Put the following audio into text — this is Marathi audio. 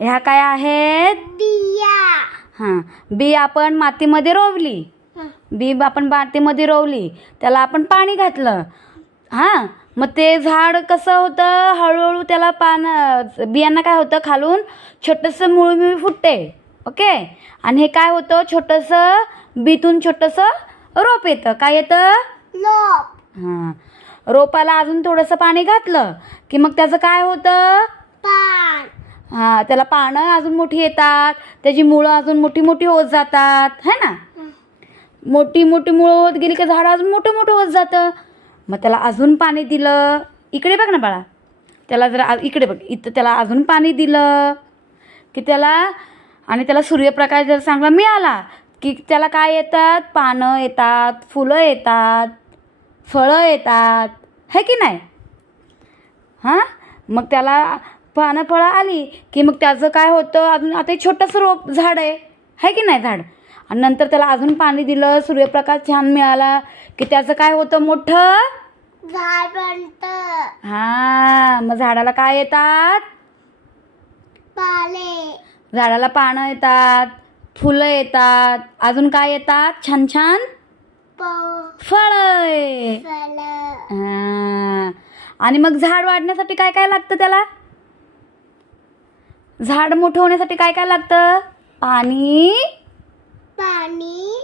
ह्या काय आहेत? बिया. हां, बी आपण मातीमध्ये रोवली. बी आपण मातीमध्ये रोवली, त्याला आपण पाणी घातलं. हां, मग ते झाड कसं होतं, हळूहळू त्याला बियांना काय होतं, खालून छोटंसं मुळी फुटते. ओके. आणि हे काय होतं, छोटंसं बीतून छोटंसं रोप येतं. काय येतं? लोप. हां, रोपाला अजून थोडंसं पाणी घातलं की मग त्याचं काय होतं? पान. हां, त्याला पानं अजून मोठी येतात, त्याची मुळं अजून मोठी मोठी होत जातात, है ना. मोठी मोठी मुळं होत गेली की झाड अजून मोठं मोठं होत जातं. मग त्याला अजून पाणी दिलं. इकडे बघ ना बाळा, त्याला जरा इकडे बघ, इथं त्याला अजून पाणी दिलं की त्याला सूर्यप्रकाश जर चांगला मिळाला की त्याला काय येतात? पानं येतात, फुलं येतात, फळं येतात, है की नाही. हां, मग त्याला पानं फळं आली की मग त्याचं काय होतं, अजून आता एक छोटंसं झाड आहे की नाही झाड. आणि नंतर त्याला अजून पाणी दिलं, सूर्यप्रकाश छान मिळाला की त्याचं काय होतं? मोठं झाड बनतं. हां, मग झाडाला काय येतात? पाले. झाडाला पानं येतात, फुलं येतात, अजून काय येतात? छान छान फळं. हां, आणि मग झाड वाढण्यासाठी काय काय लागतं त्याला? झाड मोठं होण्यासाठी काय काय लागतं? पाणी, पाणी,